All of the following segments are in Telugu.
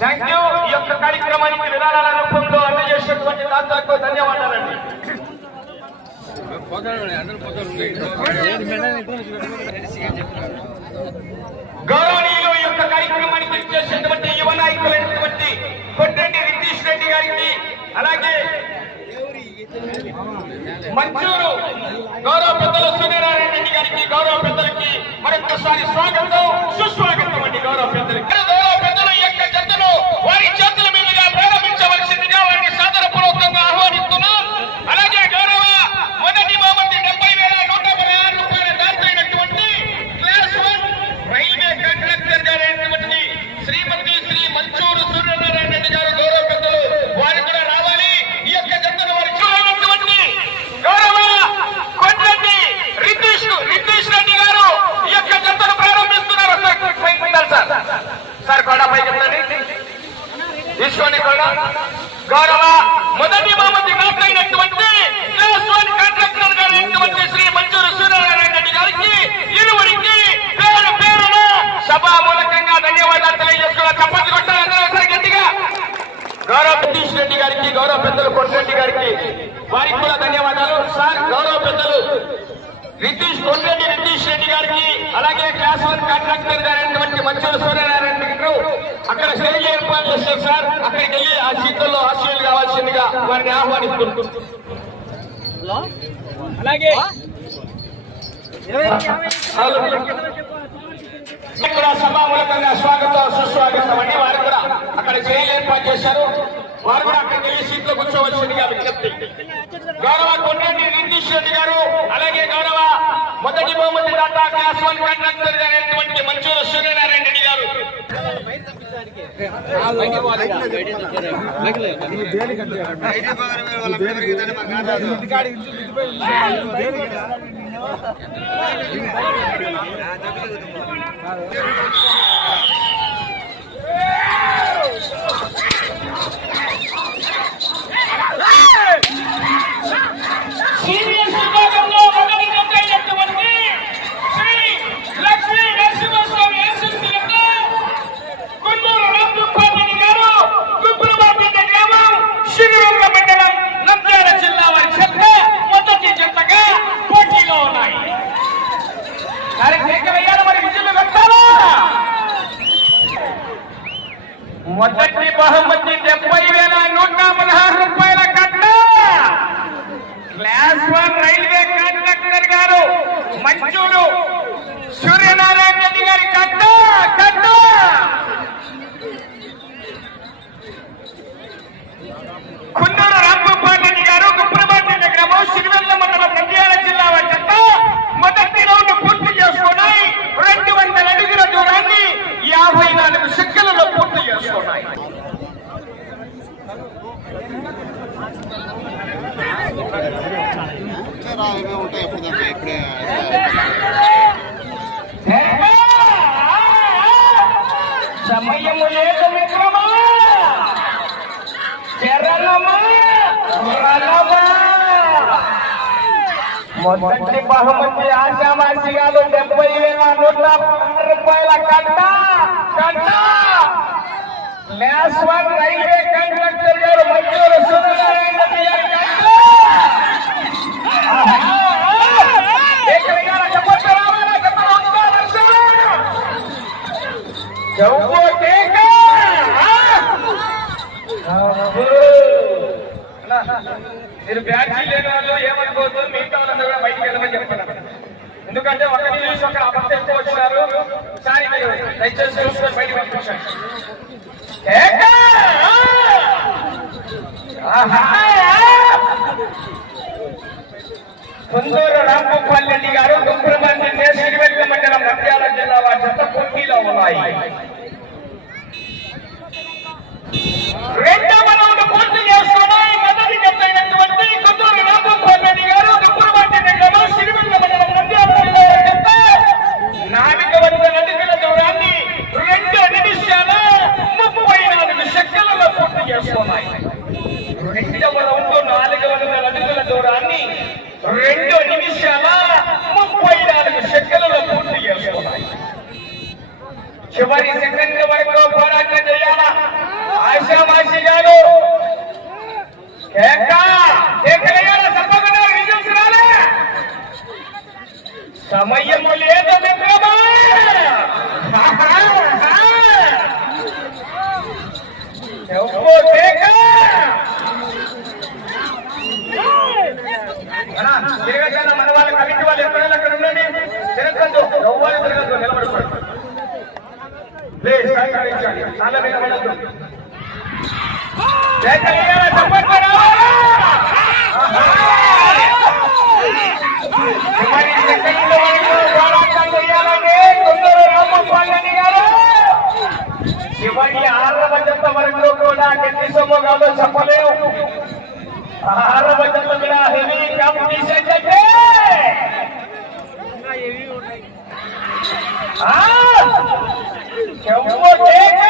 థ్యాంక్ యూ ఈ యొక్క కార్యక్రమానికి విరాళాల రూపంలో అందజేసినటువంటి దాదాపు ధన్యవాదాలండి. గౌరవనీయులు ఈ యొక్క కార్యక్రమానికి చేసినటువంటి యువ నాయకులైనటువంటి కొట్టండి రితీష్ రెడ్డి గారికి అలాగే మంచూరు గౌరవ పెద్దలు సూర్యనారాయణ రెడ్డి గారికి గౌరవ పెద్దలకి మరొకసారి స్వాగతం సుస్వాగతం అండి గౌరవ పెద్దలకి గౌరవ పెద్దలు ఈ యొక్క జతను వారి చేతుల మీదుగా ప్రారంభించవలసిందిగా వారిని సాదరపూర్వకంగా ఆహ్వానిస్తున్నాం అలాగే గౌరవ మొదటి బహుమతి డెబ్బై వేల నూట పదహారు రూపాయల దాటినటువంటి క్లాస్ వన్ రైల్వే కాంట్రాక్టర్ గారైనటువంటి శ్రీమతి శ్రీ మంచూరు సూర్యనారాయణ రెడ్డి గారు గౌరవ పెద్దలు వారు కూడా రావాలి ఈ యొక్క జతను వారి చూడనటువంటి గౌరవ కొండ్రెడ్డి రితీష్ రితీష్ రెడ్డి గారు ఈ యొక్క జతను ప్రారంభిస్తున్నారు సార్ పైకి ఉండాలి సార్ సార్ కూడా పైకి ఎత్తండి. తీసుకోండి కూడా గౌరవ మొదటి బహుమతి అయినటువంటి క్లాస్ వన్ కాంట్రాక్టర్ గారు అయినటువంటి శ్రీ మంచూరు సూర్యనారాయణ రెడ్డి గారికి ఇరువురికి పేరు పేరున సభా మూలకంగా ధన్యవాదాలు తెలియజేసుకున్న తప్పని కొట్టాలి అందరూ ఒకసారి గట్టిగా గౌరవ సతీష్ రెడ్డి గారికి గౌరవ పెద్దలు కొండ్రెడ్డి గారికి వారికి కూడా ధన్యవాదాలు సార్ గౌరవ పెద్దలు రితీష్ కొండ్రెడ్డి రితీష్ రెడ్డి గారికి అలాగే క్లాస్ వన్ కాంట్రాక్టర్ సూర్యనారాయణ గారు అక్కడ స్టేజ్ ఏర్పాటు చేశారు సార్. అక్కడికి వెళ్ళి ఆ సీట్లలో ఆశీర్వాదం కావాల్సిందిగా వారిని ఆహ్వానిస్తున్నాం. అలాగే. సభామూలకంగా స్వాగతం సుస్వాగతం అండి. వారు కూడా అక్కడ స్టేజ్ ఏర్పాటు చేశారు. వారు కూడా అక్కడికి వెళ్ళి సీట్లో కూర్చోవలసిందిగా విజ్ఞప్తి. గౌరవ కొండ్రెడ్డి రితీష్ రెడ్డి గారు అలాగే గౌరవ మొదటి బహుమతి దాత క్లాస్ వన్ కండక్టర్ గారైనటువంటి మంచూరు సూర్యనారాయణ రెడ్డి గారు Yeah విభాగంలో మొదటి జతైనటువంటి శ్రీ లక్ష్మీ నరసింహస్వామి ఆశీస్సులతో గుంటూరు రామదుప్పారెడ్డి గారు గుబ్బులబాపేట గ్రామం శ్రీరంగ మండలం నంద్యాల జిల్లా వారి చెత్త మొదటి జతగా పోటీలో ఉన్నాయి సరే కేక వేయాలి మరి విజులు పెట్టాలా మొదటి బహుమతి డెబ్బై వేల నూట పదహారు రూపాయల కట్ట క్లాస్ వన్ రైల్వే కండక్టర్ గారు మంచూరు సూర్యనారాయణ రెడ్డి గారి కట్ట కట్ట కుందూరు రాంగోపాల్ రెడ్డి గారు గుప్రబాటి గ్రామం సిరివెల్ల మండలం నంద్యాల జిల్లా వారి చెత్త మొదటి రౌండ్ పూర్తి చేసుకున్నాయి రెండు వందల అడుగుల దూరాన్ని యాభై నాలుగు సెకండ్లలో పూర్తి చేసుకున్నాయి రావే ఉంటాయి ఎప్పుడు ఇప్పుడే సమయము లేదు విక్రమా చరణమా రణమా మొదటి బహుమతి ఆశామాసిగాలు డెబ్బై వేల నూట పదహారు రూపాయల కట్ట కట్ట క్లాస్ వన్ రైల్వే కండక్టర్ గారు మంజూరు సూర్యనారాయణ రెడ్డి గారి కట్ట ఏకైనా చెప్పొచ్చు రావాలా చెప్పరా నరసింహ మీరు బ్యాటరీ లేని వాళ్ళు ఏమనుకోవద్దు మిగతా వాళ్ళందరూ కూడా బయటికి వెళ్ళమని చెప్తున్నారు ఎందుకంటే ఒక న్యూస్ అక్కడ అబద్ధం వచ్చినారు సారీ మీరు దయచేసి చూసుకొని బయటికి పంపించండి కేక! ఆహా! కుందూరు రాంగోపాల్ రెడ్డి గారు గుంపుల మంది నేసిరివెల్లి మండలం నంద్యాల జిల్లా వారి చెత్త పోటీలో ఉన్నాయి రెండవ రౌండ్ పూర్తి చేసుకున్నాయి సమయము లేదు నిలబడుకోండి ప్లీజ్ సహకరించండి చాలా మీద చివరి ఆరవజంత వరకు కూడా గెలిసమో కాదో చెప్పలేము ఆరవజంత మీద హెవీ కాంపిటీషన్ అంటే చెంపటే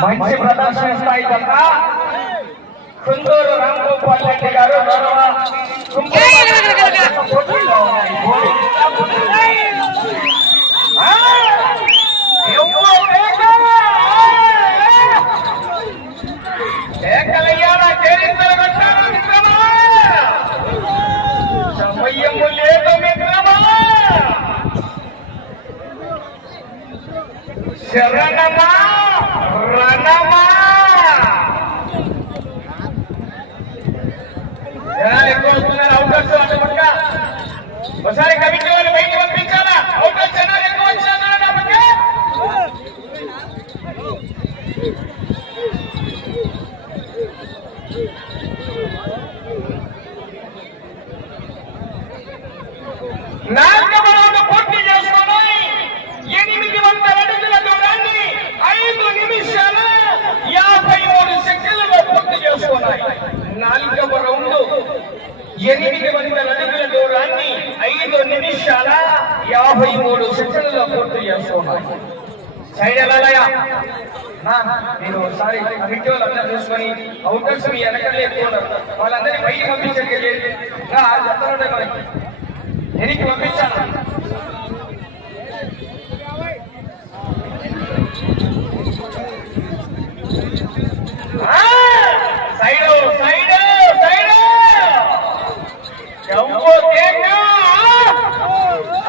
మంచి ప్రదర్శన ఇస్తాయి కనుక కుందూరు రామగోపాల్ రెడ్డి గారు సమయము లేదు మిత్రమా శరణమా Pues, pasar en నిమిషాల యాభై మూడు సెకండ్ల పూర్తి చేస్తున్నాయి సైడ్ వెళ్ళాలయా నేను ఒకసారి కమిటీ వాళ్ళందరూ చూసుకొని అవుటర్స్ మీ వెనకలే ఎక్కువ వాళ్ళందరినీ బయటికి పంపించండి వెనక్కి పంపించాను.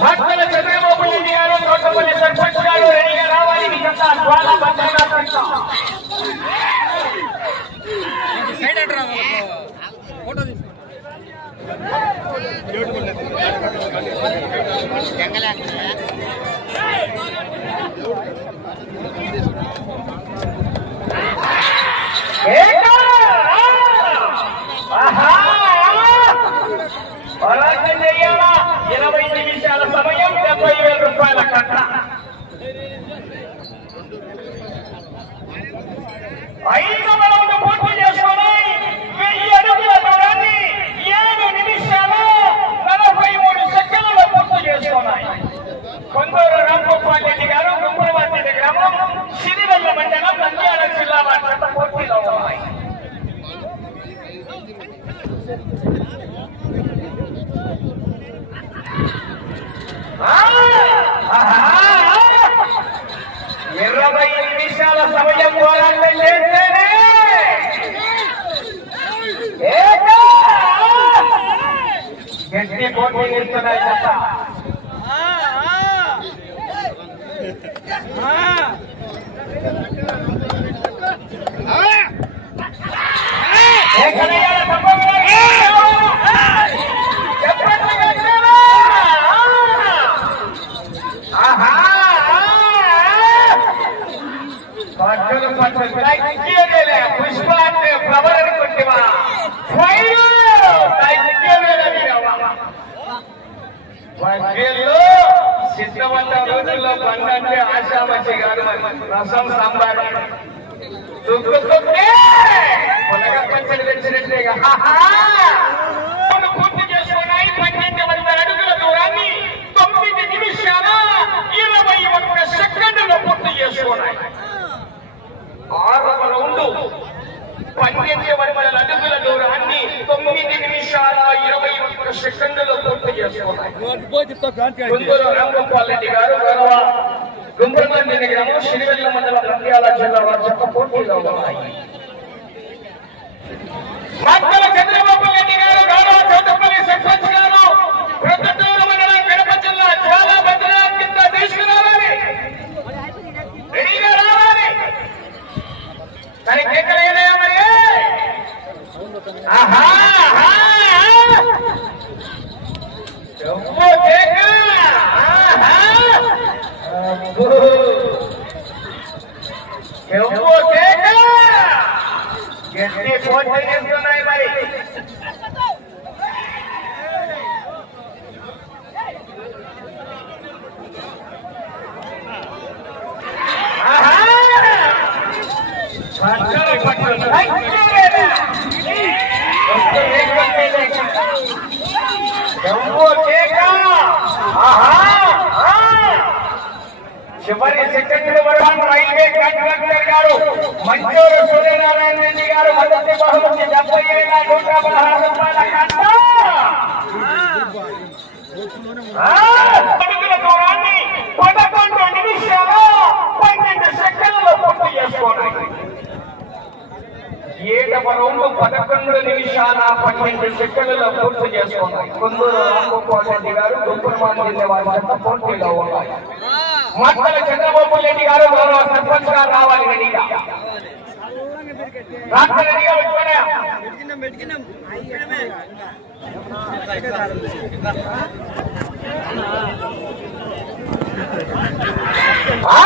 భక్తుల చంద్రబాబు రెడ్డి గారు తోటపల్లి సర్పంచ్ గారు రెడీగా రావాలి మీ యొక్క ద్వారా భద్రంగా పెడతాం. ఏక ముప్పై వేల రూపాయల కట్ట. ఐదవ పూర్తి చేసుకున్నాయి పన్నెండు వందల అడుగుల దూరాన్ని తొమ్మిది నిమిషాల ఇరవై ఒక్క సెకండ్లు పూర్తి చేసుకున్నాయి. ఆరవ రౌండ్ పన్నెండు వందల అడుగుల దూరాన్ని తొమ్మిది నిమిషాల ఇరవై ఒక్క సెకండ్లు పూర్తి చేసుకున్నాయి. పోయి చెప్తా గారు గౌరవ గుండ్రమంది గ్రామం సిరివెల్ల మండల నంద్యాల జిల్లా వారి యొక్క పోటీలో ఉన్నాయి. మక్కల చంద్రబాబు రెడ్డి గారు గౌరవ చౌటపల్లి సర్పంచ్ చివరి సెకండ్ వరకు రైల్వే కాంట్రాక్టర్ గారు మంజూరు సూర్యనారాయణ రెడ్డి గారు మొదటి బహుమతి డెబ్బై వేల నూట పదహారు రూపాయల కట్ట! ఆ! దూరాన్ని పదకొండు నిమిషాలు పన్నెండు సెకండ్లు పూర్తి చేసుకోవడానికి ఏడవ రౌండ్ పదకొండు నిమిషాల పన్నెండు సెకండ్ల పూర్తి చేసుకున్నాయి కొందరు రామగోపాల్ రెడ్డి గారు గుంపురమాన్ జిల్లా వారి చెత్త పోటీలో ఉన్నాయి మక్కల చంద్రబాబు రెడ్డి గారు గౌరవ సర్పంచ్ గారు రావాలి రెడీగా. రాష్ట్ర రెడీగా వచ్చాడా ఆ!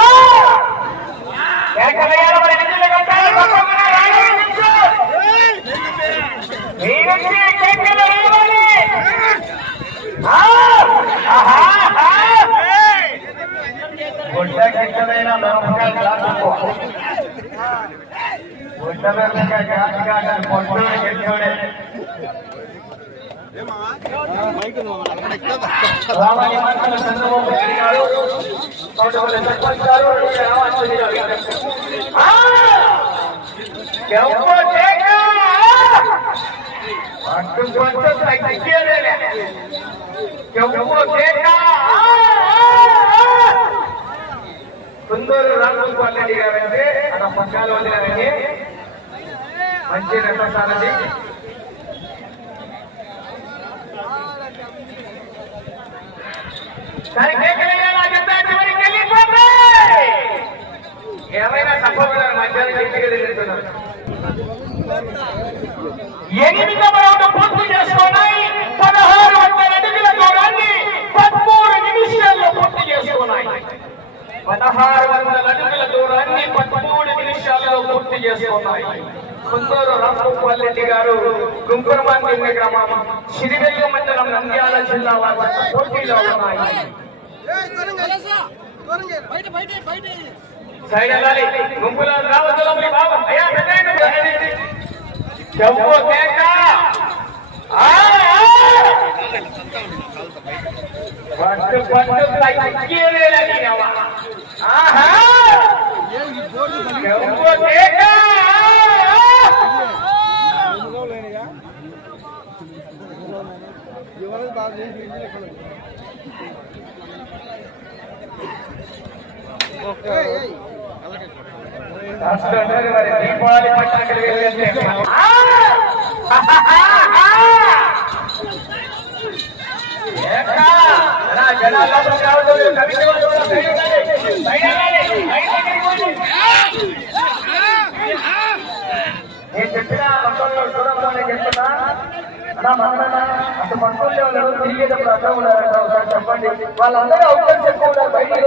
చంద్రబాబు నాయుడు గారు, సర్పంచ్ గారు, రావాలి గారు. ఆ! ఎవరో కేక! అటు కొంచెం తగ్గేదేలే. ఎవరో కేక! కుందూరు రామగోపాల్ రెడ్డి గారు అంటే అక్కడ పక్కన వదిలేదండి మంచి రకసారది కానీ కేకలేగా నాకెంత చివరికి వెళ్ళిపోతే ఏమైనా సంభవం మధ్యాహ్నం ఇంటికి తిరుగుతున్నారు ఎనిమిదవ రౌండ్ పూర్తి చేసుకున్నాయి. పదహారు వందల అడుగుల దూరాన్ని పదమూడు నిమిషాల్లో పూర్తి చేసుకున్నాయి. పదహారు వందల అడుగుల దూరాన్ని పదమూడు నిమిషాల్లో పూర్తి చేసుకున్నాయి. కుందూరు రామగోపాల్ గారు గుంపురమాన్ గ్రామం సిరివెల్లి మండలం నంద్యాల జిల్లా వారి పోటీలో ఉన్నాయి. సైడ్ వెళ్ళాలి. గుంపులో రావద్దు బాబా బాబు. అయ్యా செவ்வோ கேட்டா பட்டு பட்டு தக்கியவே ஆஹா செவ்வோ கேட்டா ದೀಪಾವಳಿ ಪಟಾಕಿ నేను చెప్పిన పంతొమ్మిది చూడకుండా చెప్తున్నా. అసలు పంతొమ్మిది వందలు తిరిగేటప్పుడు అర్థం ఉన్నారంట ఒకసారి చెప్పండి. వాళ్ళందరూ అవుతారు చెప్పుకుంటారు బయటకు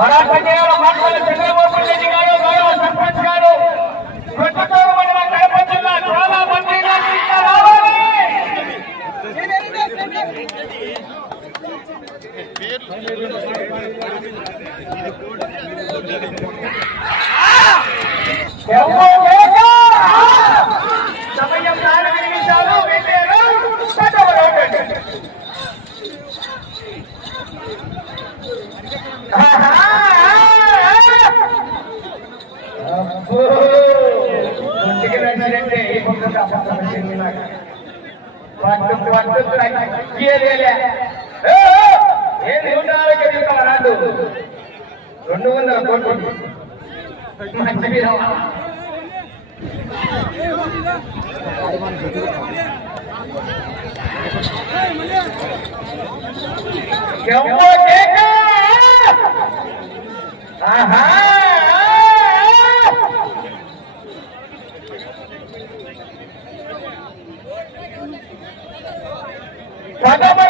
बड़ा कचरा मत वाले चले वो quân quân mạnh cái cơ à ha Quando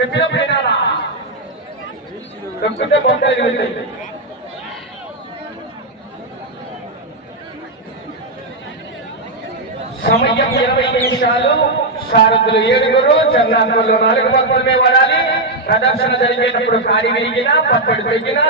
చెప్పినప్పుడు సమయం ఇరవై నిమిషాలు. సారథులు ఏడుగురు చంద్రాంతంలో నాలుగు పక్కలు మేము వాడాలి ప్రదర్శన జరిగేటప్పుడు కాడి విరిగిన పక్కడు పెరిగిన